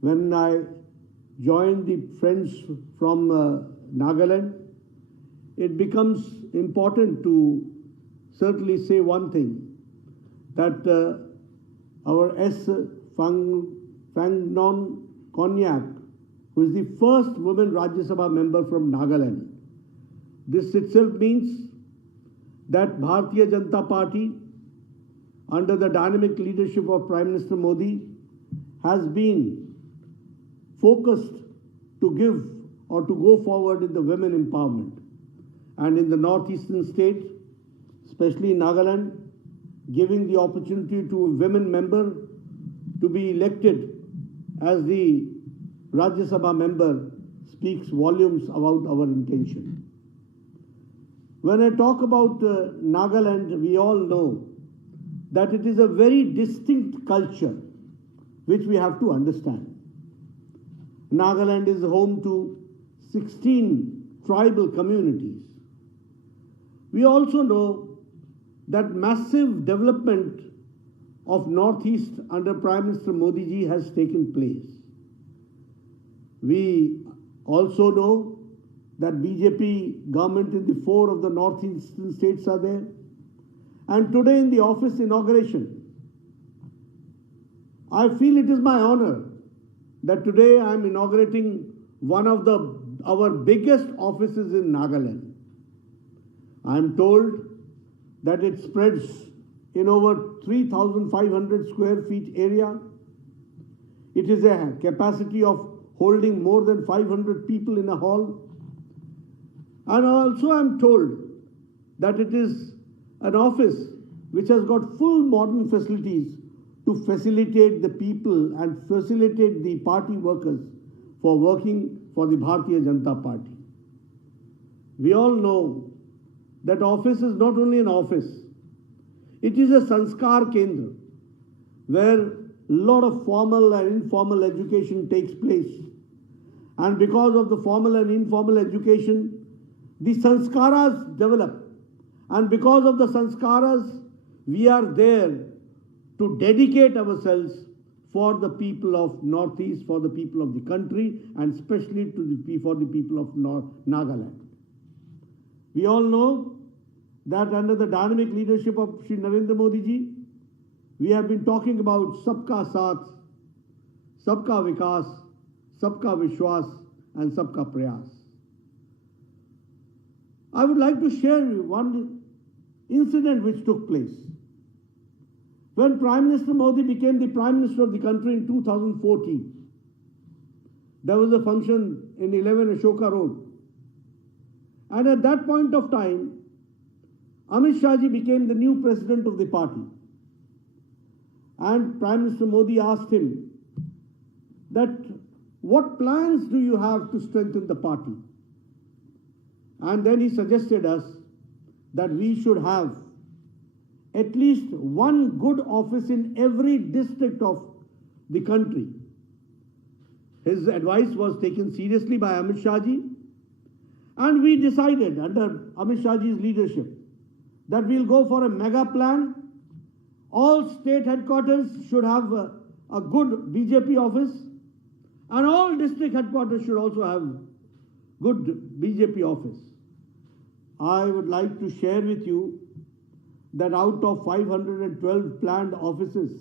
when I joined the friends from Nagaland, it becomes important to certainly say one thing, that our S. Phangnon Konyak, who is the first woman Rajya Sabha member from Nagaland. This itself means that Bharatiya Janata Party, under the dynamic leadership of Prime Minister Modi, has been focused to give or to go forward in the women empowerment. And in the northeastern state, especially in Nagaland, giving the opportunity to a women member to be elected as the Rajya Sabha member speaks volumes about our intention. When I talk about Nagaland, we all know that it is a very distinct culture which we have to understand. Nagaland is home to 16 tribal communities. We also know that massive development of Northeast under Prime Minister Modi ji has taken place. We also know that BJP government in the 4 of the northeastern states are there. And today in the office inauguration, I feel it is my honor that today I am inaugurating one of our biggest offices in Nagaland. I am told that it spreads in over 3,500 square feet area. It is a capacity of holding more than 500 people in a hall. And also I am told that it is an office which has got full modern facilities to facilitate the people and facilitate the party workers for working for the Bharatiya Janata Party. We all know that office is not only an office, it is a Sanskar Kendra where a lot of formal and informal education takes place. And because of the formal and informal education, the sanskaras develop. And because of the sanskaras, we are there to dedicate ourselves for the people of Northeast, for the people of the country, and especially for the people of Nagaland. We all know that under the dynamic leadership of Shri Narendra Modi ji, we have been talking about Sabka Saath, Sabka Vikas, Sabka Vishwas, and Sabka Prayas. I would like to share one incident which took place. When Prime Minister Modi became the Prime Minister of the country in 2014, there was a function in 11 Ashoka Road. And at that point of time, Amit Shah ji became the new president of the party. And Prime Minister Modi asked him that, what plans do you have to strengthen the party? And then he suggested us that we should have at least one good office in every district of the country. His advice was taken seriously by Amit Shah ji, and we decided under Amit Shah ji's leadership that we'll go for a mega plan. All state headquarters should have a good BJP office, and all district headquarters should also have good BJP office. I would like to share with you that out of 512 planned offices,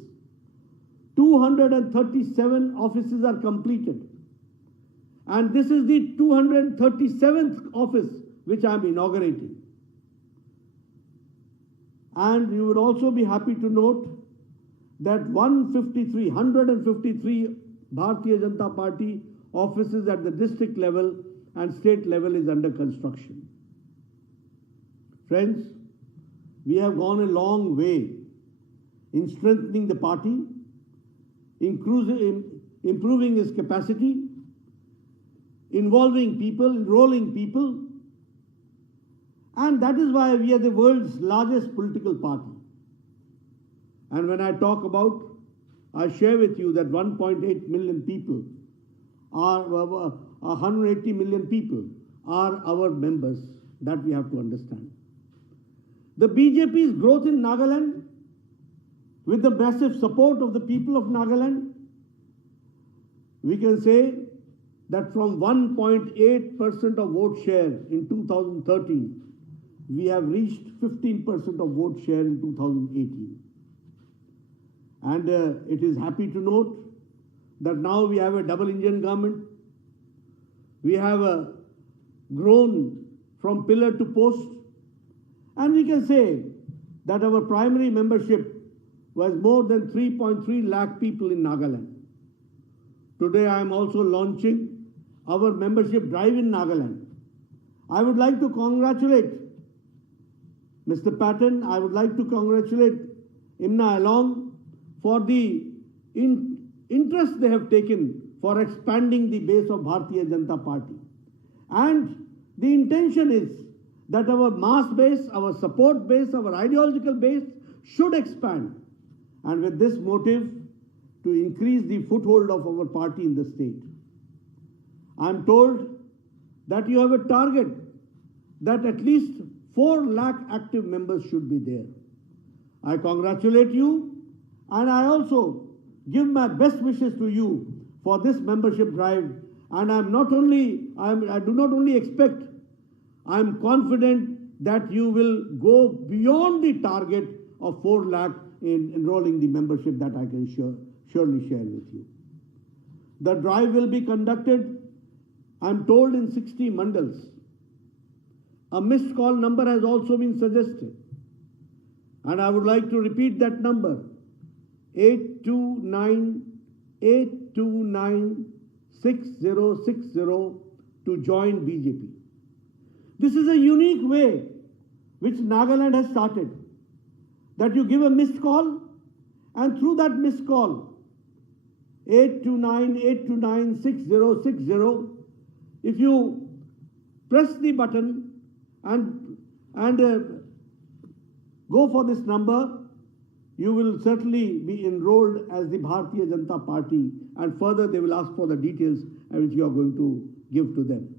237 offices are completed. And this is the 237th office which I am inaugurating. And you would also be happy to note that 153 Bharatiya Janata Party offices at the district level and state level is under construction. Friends, we have gone a long way in strengthening the party, improving its capacity, involving people, enrolling people, and that is why we are the world's largest political party. And when I talk about, I share with you that 1.8 million people are, 180 million people are our members. That we have to understand. The BJP's growth in Nagaland, with the massive support of the people of Nagaland, we can say that from 1.8% of vote share in 2013, we have reached 15% of vote share in 2018. And it is happy to note that now we have a double engine government. We have grown from pillar to post. And we can say that our primary membership was more than 3.3 lakh people in Nagaland. Today I am also launching our membership drive in Nagaland. I would like to congratulate Mr. Patton. I would like to congratulate Imna along for the interest they have taken for expanding the base of Bharatiya Janata Party. And the intention is that our mass base, our support base, our ideological base should expand. And with this motive, to increase the foothold of our party in the state. I am told that you have a target that at least 4 lakh active members should be there. I congratulate you, and I also give my best wishes to you for this membership drive. And I do not only expect, I am confident that you will go beyond the target of 4 lakh in enrolling the membership that I can surely share with you. The drive will be conducted, I am told, in 60 mandals. A missed call number has also been suggested. And I would like to repeat that number, 829-829-6060 to join BJP. This is a unique way which Nagaland has started, that you give a missed call, and through that missed call, 829-829-6060, if you press the button and go for this number, you will certainly be enrolled as the Bharatiya Janata Party, and further they will ask for the details which you are going to give to them.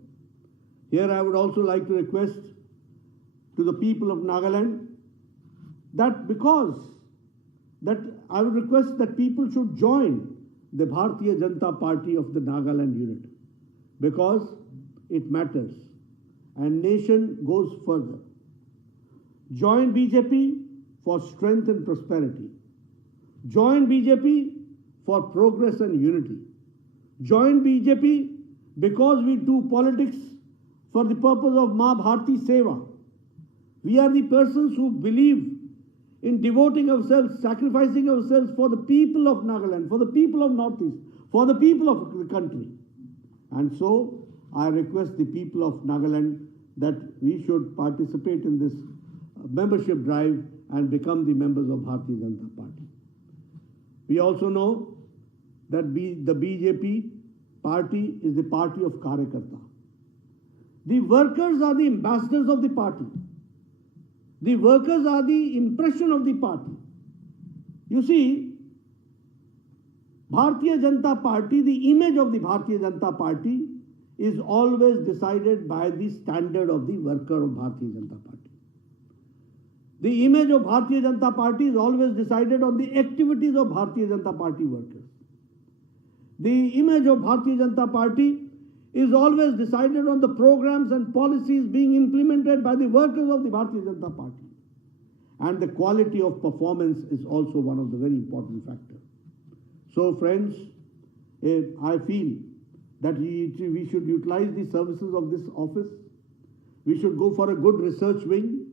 Here I would also like to request to the people of Nagaland that I would request that people should join the Bharatiya Janata Party of the Nagaland unit, because it matters and nation goes further. Join BJP for strength and prosperity. Join BJP for progress and unity. Join BJP because we do politics for the purpose of Ma Bharati Seva. We are the persons who believe in devoting ourselves, sacrificing ourselves for the people of Nagaland, for the people of Northeast, for the people of the country. And so I request the people of Nagaland that we should participate in this membership drive and become the members of Bharatiya Janata Party. We also know that the BJP party is the party of Karyakarta. The workers are the ambassadors of the party. The workers are the impression of the party. You see, Bharatiya Janata Party, the image of the Bharatiya Janata Party is always decided by the standard of the worker of Bharatiya Janata Party. The image of Bharatiya Janata Party is always decided on the activities of Bharatiya Janata Party workers. The image of Bharatiya Janata Party is always decided on the programs and policies being implemented by the workers of the Bharatiya Janata Party. And the quality of performance is also one of the very important factors. So friends, I feel that we should utilize the services of this office. We should go for a good research wing.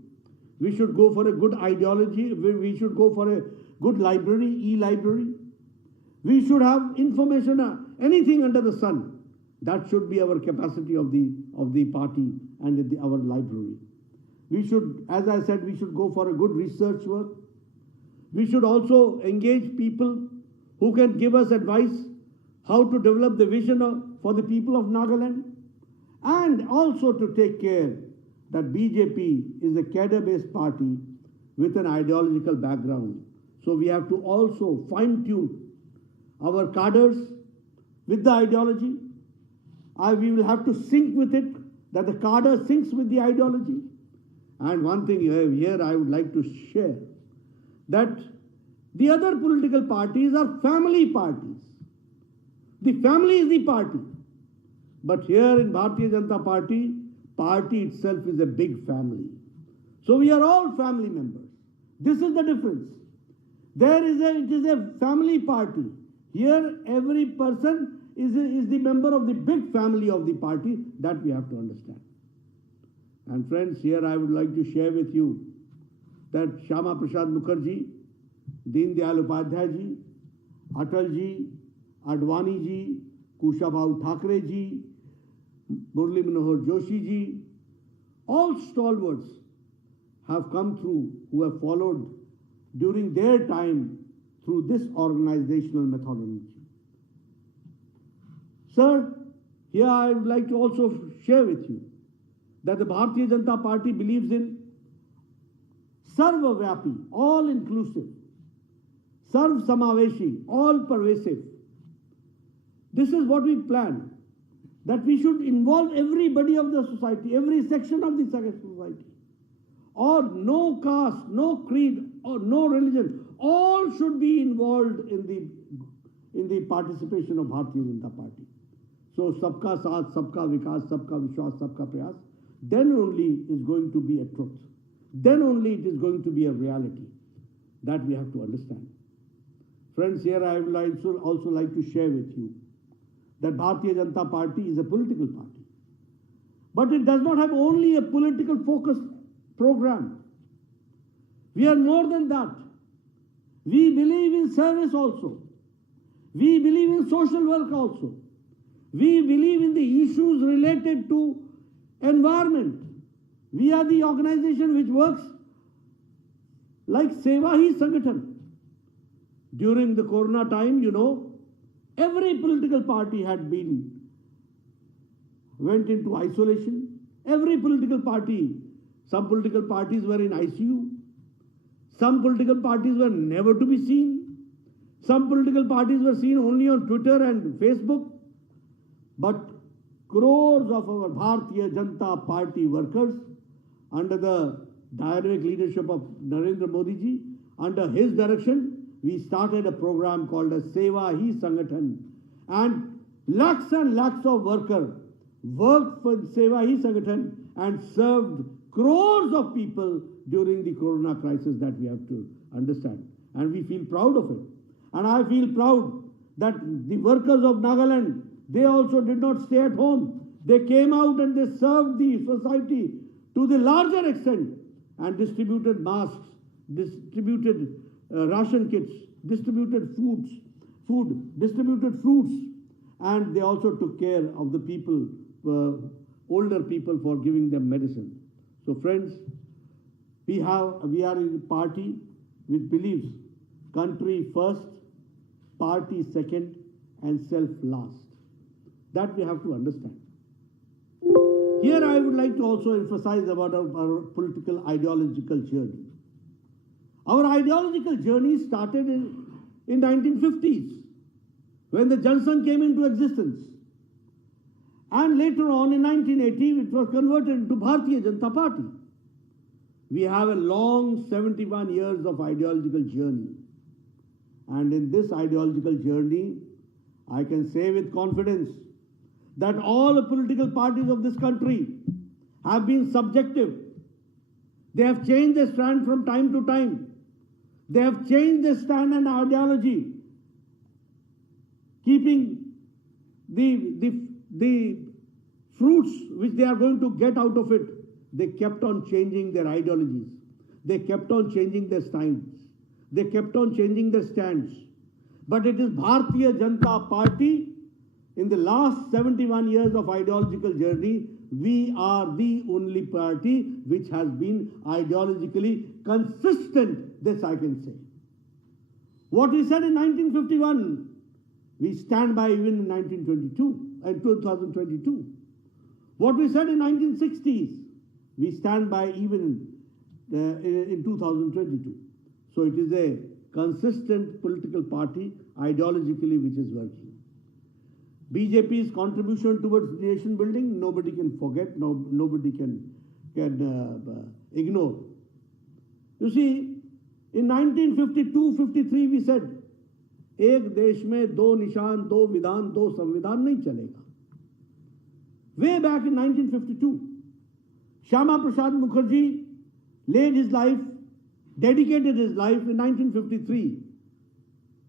We should go for a good ideology. We should go for a good library, e-library. We should have information, anything under the sun. That should be our capacity of the party and our library. We should, as I said, we should go for a good research work. We should also engage people who can give us advice how to develop the vision for the people of Nagaland, and also to take care that BJP is a cadre-based party with an ideological background. So we have to also fine-tune our cadres with the ideology. We will have to sync with it, that the cadre syncs with the ideology. And one thing here I would like to share, that the other political parties are family parties. The family is the party. But here in Bharatiya Janata Party, party itself is a big family. So we are all family members. This is the difference. It is a family party. Here every person is the member of the big family of the party. That we have to understand. And friends, here I would like to share with you that Shyama Prasad Mukherjee, Deen Dayal Upadhyay ji, Atal ji, Advani ji, Kushabhau Thakre ji, Murli Manohar Joshi ji, all stalwarts have come through, who have followed during their time through this organizational methodology. Sir, here I would like to also share with you that the Bharatiya Janata Party believes in Sarvavyapi, all-inclusive, Sarv Samaveshi, all-pervasive. This is what we plan, that we should involve everybody of the society, every section of the society. Or no caste, no creed, or no religion. All should be involved in the participation of Bharatiya Janata Party. So, sabka saath, sabka vikas, sabka vishwas, sabka prayas. Then only is going to be a truth. Then only it is going to be a reality. That we have to understand. Friends, here I would also like to share with you that Bharatiya Janata Party is a political party. But it does not have only a political focused program. We are more than that. We believe in service also. We believe in social work also. We believe in the issues related to environment. We are the organization which works like Seva Hi Sangathan. During the Corona time, every political party went into isolation. Every political party, some political parties were in ICU. Some political parties were never to be seen. Some political parties were seen only on Twitter and Facebook. But crores of our Bharatiya Janata Party workers, under the dynamic leadership of Narendra Modi ji, under his direction, we started a program called as Seva Hi Sangathan. And lakhs of workers worked for Seva Hi Sangathan and served crores of people during the Corona crisis, that we have to understand. And we feel proud of it. And I feel proud that the workers of Nagaland, they also did not stay at home. They came out and they served the society to the larger extent and distributed masks, distributed ration kits, distributed distributed fruits, and they also took care of the people, older people, for giving them medicine. So friends, we are a party which believes country first, party second, and self last. That we have to understand. Here I would like to also emphasize about our political ideological journey. Our ideological journey started in 1950s, when the Jansanghh came into existence. And later on in 1980, it was converted into Bharatiya Janata Party. We have a long 71 years of ideological journey. And in this ideological journey, I can say with confidence that all the political parties of this country have been subjective. They have changed their stand from time to time. They have changed their stand and ideology, keeping the fruits which they are going to get out of it. They kept on changing their ideologies. They kept on changing their stands. They kept on changing their stands. But it is Bharatiya Janata Party, in the last 71 years of ideological journey, we are the only party which has been ideologically consistent, this I can say. What we said in 1951, we stand by even in 1922 and 2022. What we said in 1960s, we stand by even in 2022. So it is a consistent political party ideologically which is working. BJP's contribution towards nation building, nobody can forget, nobody can ignore. You see, in 1952-53 we said एक देश में दो निशान, दो विधान, दो संविधान नहीं चलेगा. Way back in 1952, Shyama Prasad Mukherjee laid his life, dedicated his life in 1953,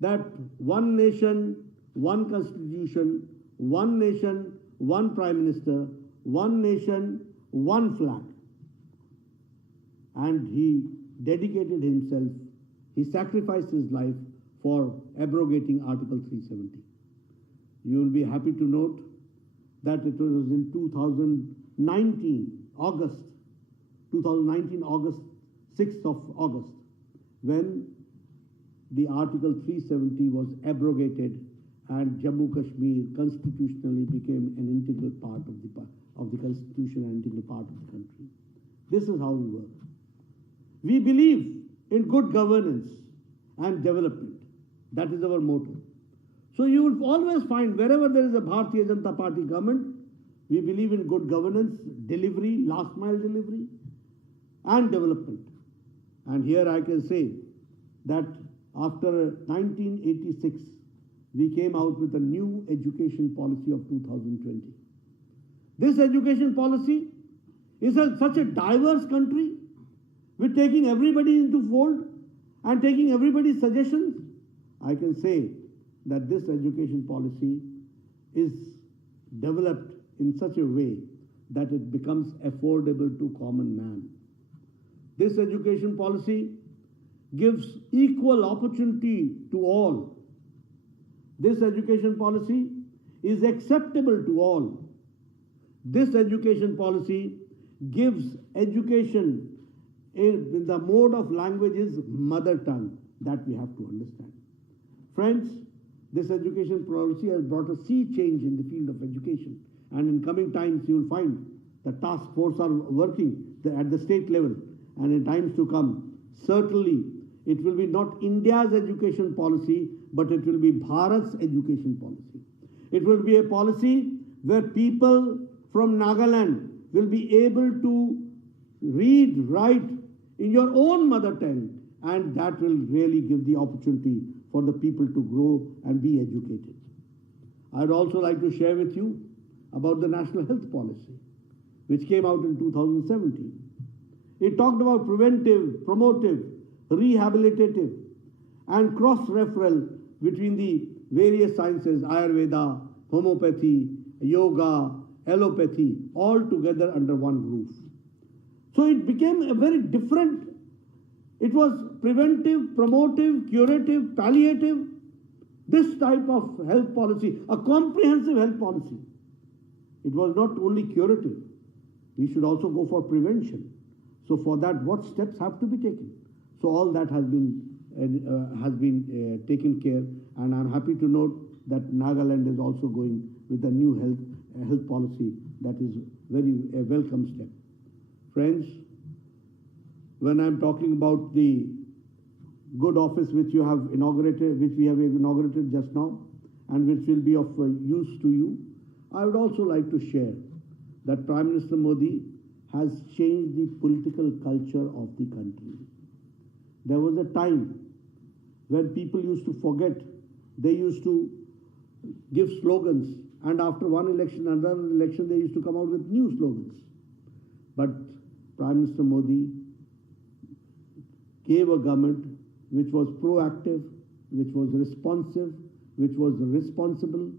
that one nation, one constitution, one nation, one prime minister, one nation, one flag. And he dedicated himself, he sacrificed his life for abrogating Article 370. You will be happy to note that it was in 2019, August 6th of August, when the Article 370 was abrogated and Jammu Kashmir constitutionally became an integral part of the constitution and integral part of the country. This is how we work. We believe in good governance and development. That is our motto. So you will always find wherever there is a Bharatiya Janata Party government, we believe in good governance, delivery, last mile delivery, and development. And here I can say that after 1986, we came out with a new education policy of 2020. This education policy is such a diverse country, with taking everybody into fold and taking everybody's suggestions. I can say that this education policy is developed in such a way that it becomes affordable to common man. This education policy gives equal opportunity to all. This education policy is acceptable to all. This education policy gives education in the mode of language is mother tongue. That we have to understand. Friends, this education policy has brought a sea change in the field of education. And in coming times, you will find the task force are working at the state level. And in times to come, certainly it will be not India's education policy, but it will be Bharat's education policy. It will be a policy where people from Nagaland will be able to read, write in your own mother tongue, and that will really give the opportunity for the people to grow and be educated. I'd also like to share with you about the National Health Policy, which came out in 2017. It talked about preventive, promotive, rehabilitative, and cross-referral between the various sciences, Ayurveda, homeopathy, yoga, allopathy, all together under one roof. So it became a very different, it was preventive, promotive, curative, palliative, this type of health policy, a comprehensive health policy. It was not only curative, we should also go for prevention. So for that, what steps have to be taken? So all that has been taken care, and I'm happy to note that Nagaland is also going with a new health policy that is a welcome step. Friends, when I'm talking about the good office which you have inaugurated, which we have inaugurated just now, and which will be of use to you, I would also like to share that Prime Minister Modi has changed the political culture of the country. There was a time when people used to forget, they used to give slogans, and after one election, another election, they used to come out with new slogans. But Prime Minister Modi gave a government which was proactive, which was responsive, which was responsible,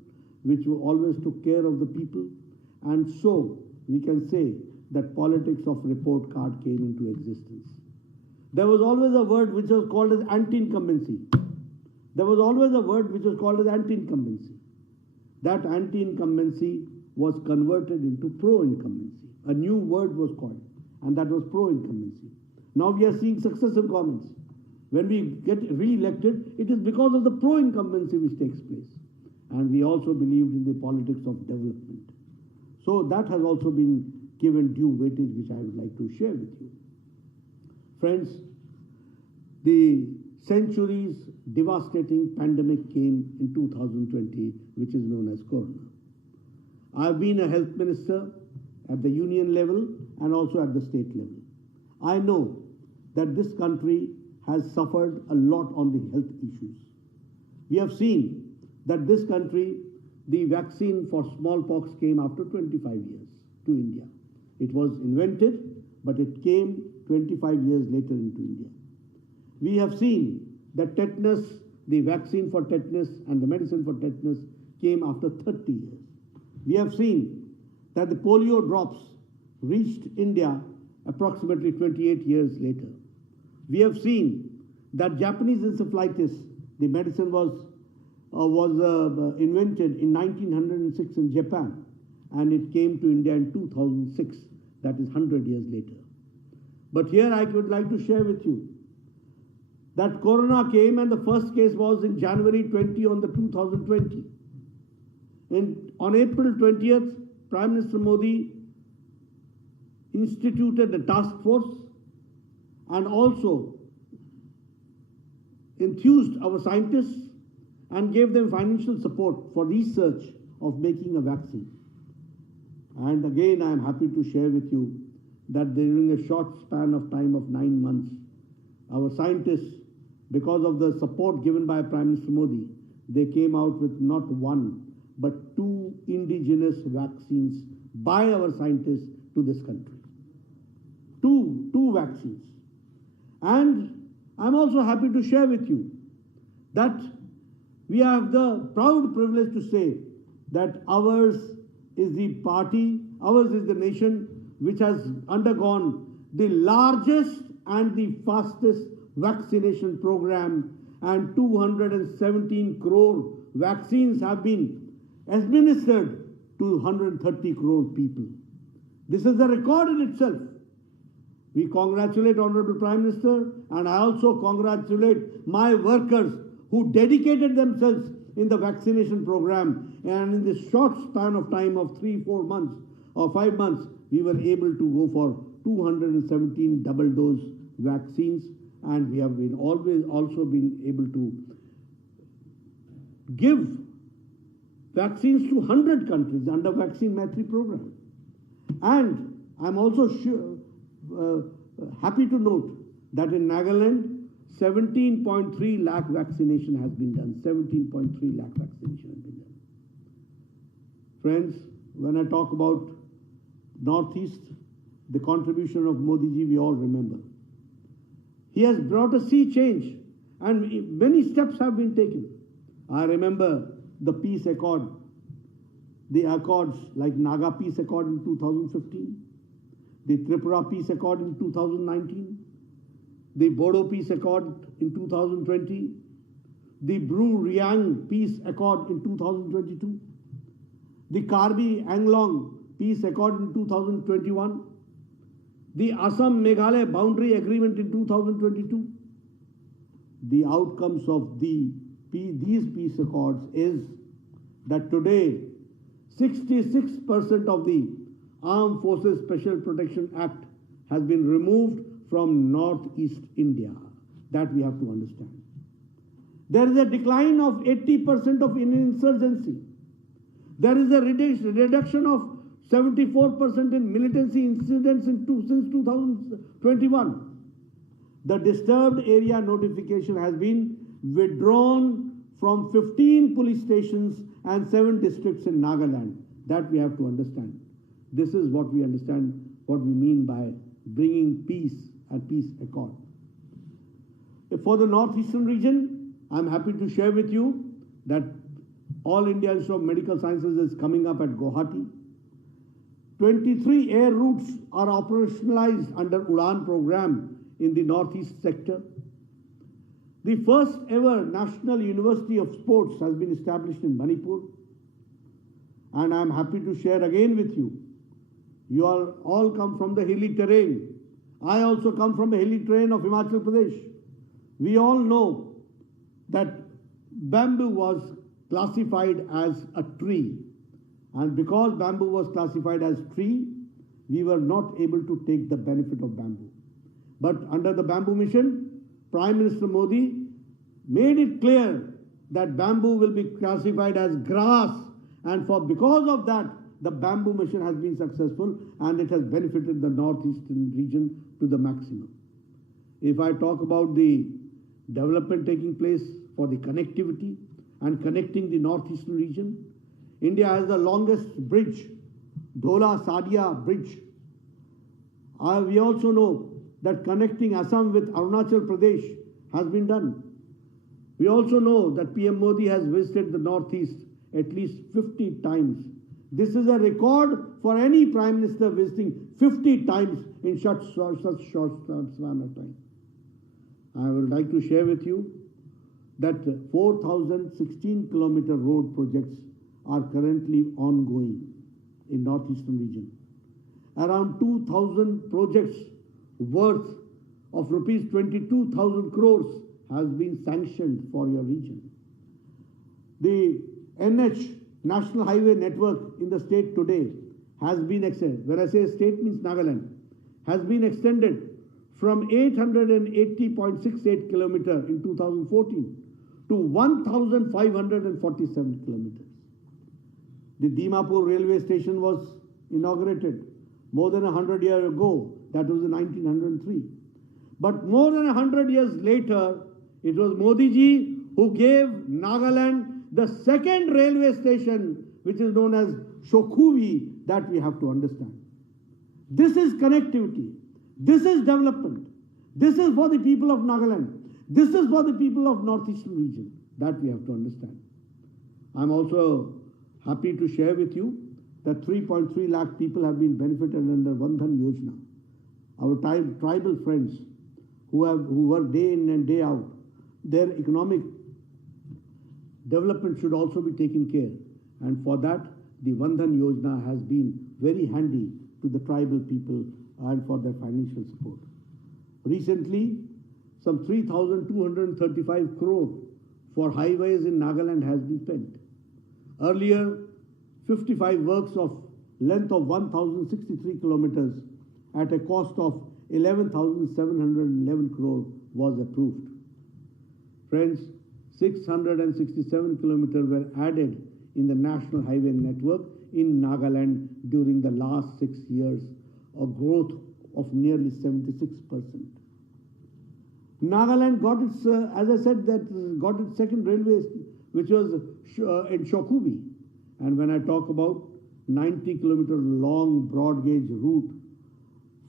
which always took care of the people. And so we can say that politics of report card came into existence. There was always a word which was called as anti-incumbency. There was always a word which was called as anti-incumbency. That anti-incumbency was converted into pro-incumbency. A new word was coined, and that was pro-incumbency. Now we are seeing successive governments. When we get re-elected, it is because of the pro-incumbency which takes place. And we also believed in the politics of development. So that has also been given due weightage, which I would like to share with you. Friends, the centuries devastating pandemic came in 2020, which is known as Corona. I've been a health minister at the union level and also at the state level. I know that this country has suffered a lot on the health issues. We have seen that this country, the vaccine for smallpox came after 25 years to India. It was invented, but it came 25 years later into India. We have seen that tetanus, the vaccine for tetanus and the medicine for tetanus came after 30 years. We have seen that the polio drops reached India approximately 28 years later. We have seen that Japanese encephalitis, the medicine was invented in 1906 in Japan, and it came to India in 2006, that is 100 years later. But here I would like to share with you that Corona came, and the first case was in January 20 on the 2020. On April 20th, Prime Minister Modi instituted a task force and also enthused our scientists and gave them financial support for research of making a vaccine. And again, I am happy to share with you that during a short span of time of 9 months, our scientists, because of the support given by Prime Minister Modi, they came out with not one, but 2 indigenous vaccines by our scientists to this country. Two vaccines. And I'm also happy to share with you that we have the proud privilege to say that ours is the party, ours is the nation which has undergone the largest and the fastest vaccination program, and 217 crore vaccines have been administered to 130 crore people. This is a record in itself. We congratulate Honorable Prime Minister, and I also congratulate my workers who dedicated themselves in the vaccination program, and in this short span of time of 3-4 months or 5 months, we were able to go for 217 double dose vaccines, and we have been always also been able to give vaccines to 100 countries under Vaccine Maitri program. And I'm also happy to note that in Nagaland, 17.3 lakh vaccination has been done. 17.3 lakh vaccination has been done. Friends, when I talk about Northeast, the contribution of Modi ji, we all remember. He has brought a sea change, and many steps have been taken. I remember the peace accord, the accords like Naga Peace Accord in 2015, the Tripura Peace Accord in 2019, the Bodo Peace Accord in 2020, the Bru-Riang Peace Accord in 2022, the Karbi-Anglong Peace Accord in 2021, the Assam-Meghalaya Boundary Agreement in 2022. The outcomes of these peace accords is that today 66% of the Armed Forces Special Protection Act has been removed from Northeast India. That we have to understand. There is a decline of 80% of insurgency. There is a reduction of 74% in militancy incidents since 2021. The disturbed area notification has been withdrawn from 15 police stations and 7 districts in Nagaland. That we have to understand. This is what we understand, what we mean by bringing peace and peace accord. For the northeastern region, I'm happy to share with you that All India Institute of Medical Sciences is coming up at Guwahati. 23 air routes are operationalized under UDAN program in the northeast sector. The first ever National University of Sports has been established in Manipur. And I'm happy to share again with you. You all come from the hilly terrain. I also come from a hilly terrain of Himachal Pradesh. We all know that bamboo was classified as a tree. And because bamboo was classified as tree, we were not able to take the benefit of bamboo. But under the bamboo mission, Prime Minister Modi made it clear that bamboo will be classified as grass, and because of that, the bamboo mission has been successful and it has benefited the northeastern region to the maximum. If I talk about the development taking place for the connectivity, and connecting the northeastern region. India has the longest bridge, Dhola Sadia Bridge. We also know that connecting Assam with Arunachal Pradesh has been done. We also know that PM Modi has visited the northeast at least 50 times. This is a record for any Prime Minister visiting 50 times in such short span of time. I would like to share with you that 4,016-kilometer road projects are currently ongoing in northeastern region. Around 2,000 projects worth of rupees 22,000 crores has been sanctioned for your region. The NH, National Highway Network in the state today has been extended. When I say state means Nagaland, has been extended from 880.68 kilometers in 2014 to 1,547 kilometers. The Dimapur railway station was inaugurated more than 100 years ago. That was in 1903. But more than 100 years later, it was Modi ji who gave Nagaland the second railway station, which is known as Shokhuvi, that we have to understand. This is connectivity. This is development. This is for the people of Nagaland. This is for the people of northeastern region. That we have to understand. I'm also happy to share with you that 3.3 lakh people have been benefited under Vandhan Yojana. Our tribal friends who work day in and day out, their economic development should also be taken care. And for that, the Vandhan Yojana has been very handy to the tribal people and for their financial support. Recently, some 3,235 crore for highways in Nagaland has been spent. Earlier, 55 works of length of 1,063 kilometers at a cost of 11,711 crore was approved. Friends, 667 kilometers were added in the national highway network in Nagaland during the last 6 years, a growth of nearly 76%. Nagaland got its, as I said, got its second railway, which was in Shokhuvi. And when I talk about 90-kilometer long broad gauge route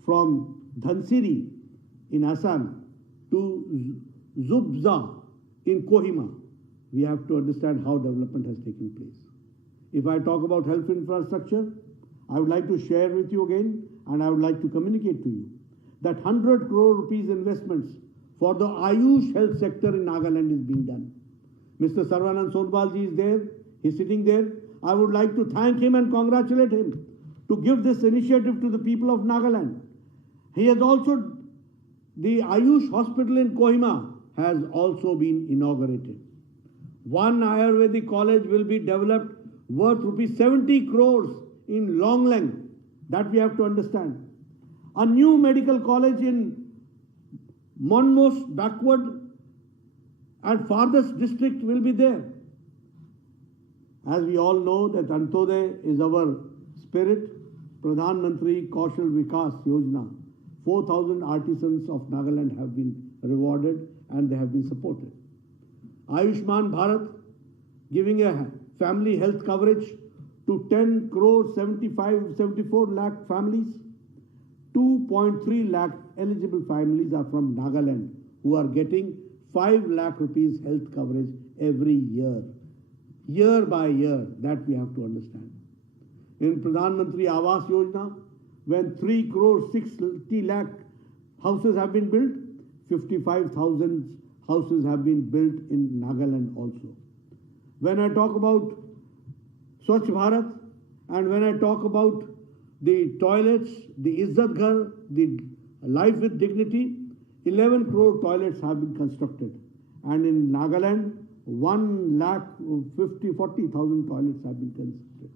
from Dhansiri in Assam to Zubza in Kohima, we have to understand how development has taken place. If I talk about health infrastructure, I would like to share with you again, and I would like to communicate to you that 100 crore rupees investments for the Ayush health sector in Nagaland is being done. Mr. Sarvanand Sonbal ji is there. He's sitting there. I would like to thank him and congratulate him to give this initiative to the people of Nagaland. He has also, the Ayush hospital in Kohima has also been inaugurated. One Ayurvedic college will be developed worth rupees 70 crores in Longlang. That we have to understand. A new medical college in most backward and farthest district will be there. As we all know that Antodaya is our spirit, Pradhan Mantri Kaushal Vikas Yojana, 4,000 artisans of Nagaland have been rewarded and they have been supported. Ayushman Bharat, giving a family health coverage to 10 crore 74 lakh families. 2.3 lakh eligible families are from Nagaland who are getting 5 lakh rupees health coverage every year. Year by year, that we have to understand. In Pradhan Mantri Awas Yojana, when 3 crore 60 lakh houses have been built, 55,000 houses have been built in Nagaland also. When I talk about Swachh Bharat, and when I talk about the toilets, the Izzat Ghar, the life with dignity, 11 crore toilets have been constructed. And in Nagaland, 1,40,000 toilets have been constructed.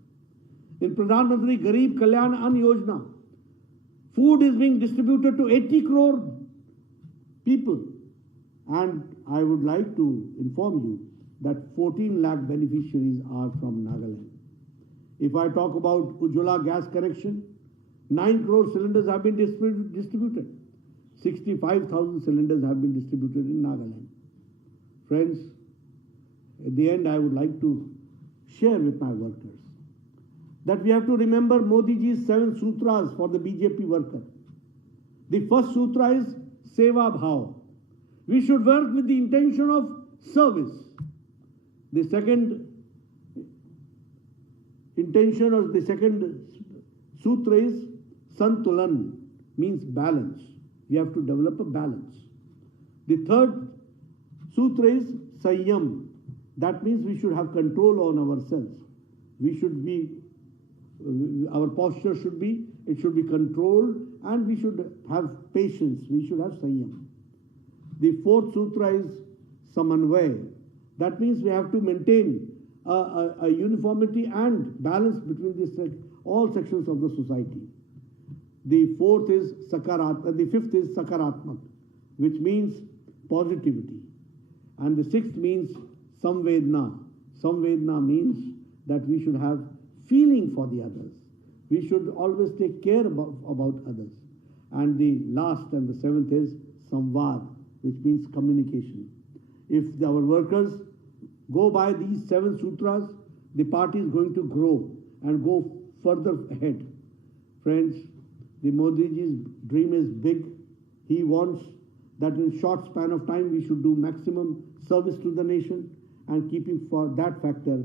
In Pradhan Mantri Garib Kalyan Ann Yojana, food is being distributed to 80 crore people. And I would like to inform you that 14 lakh beneficiaries are from Nagaland. If I talk about Ujjwala gas connection, 9 crore cylinders have been distributed. 65,000 cylinders have been distributed in Nagaland. Friends, at the end, I would like to share with my workers that we have to remember Modi ji's 7 sutras for the BJP worker. The first sutra is Seva Bhav. We should work with the intention of service. The second intention or the second sutra is Santulan, means balance. We have to develop a balance. The third sutra is Sanyam. That means we should have control on ourselves. We should be, our posture should be, it should be controlled, and we should have patience. We should have Sanyam. The fourth sutra is Samanvay. That means we have to maintain a uniformity and balance between all sections of the society. The fifth is Sakaratmak, which means positivity. And the sixth means Samvedna. Samvedna means that we should have feeling for the others. We should always take care about others. And the last and the seventh is Samvad, which means communication. If our workers go by these 7 sutras, the party is going to grow and go further ahead. Friends, the Modi ji's dream is big. He wants that in short span of time we should do maximum service to the nation, and keeping for that factor,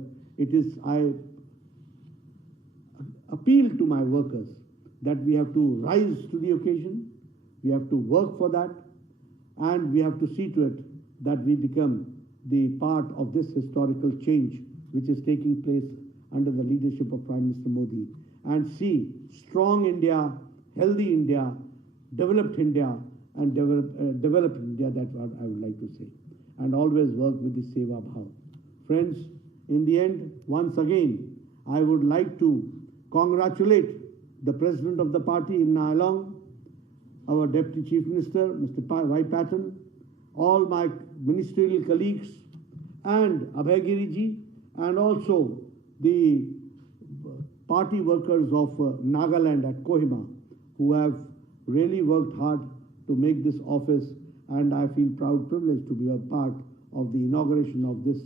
I appeal to my workers that we have to rise to the occasion, we have to work for that, and we have to see to it that we become the part of this historical change which is taking place under the leadership of Prime Minister Modi, and see strong India, healthy India, developed India, and developed India, that's what I would like to say. And always work with the Seva Bhav. Friends, in the end, once again, I would like to congratulate the President of the party in Nagaland, our Deputy Chief Minister, Mr. Y. Patton, all my ministerial colleagues, and Abhay Giriji, and also the party workers of Nagaland at Kohima, who have really worked hard to make this office, and I feel privileged to be a part of the inauguration of this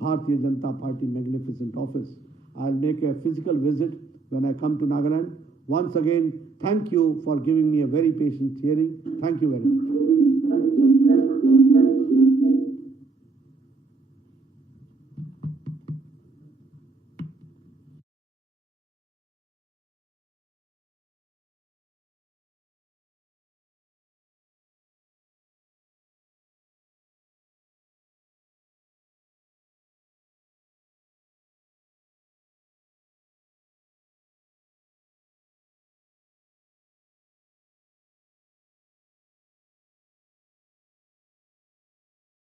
Bharatiya Janata Party magnificent office. I'll make a physical visit when I come to Nagaland. Once again, thank you for giving me a very patient hearing. Thank you very much.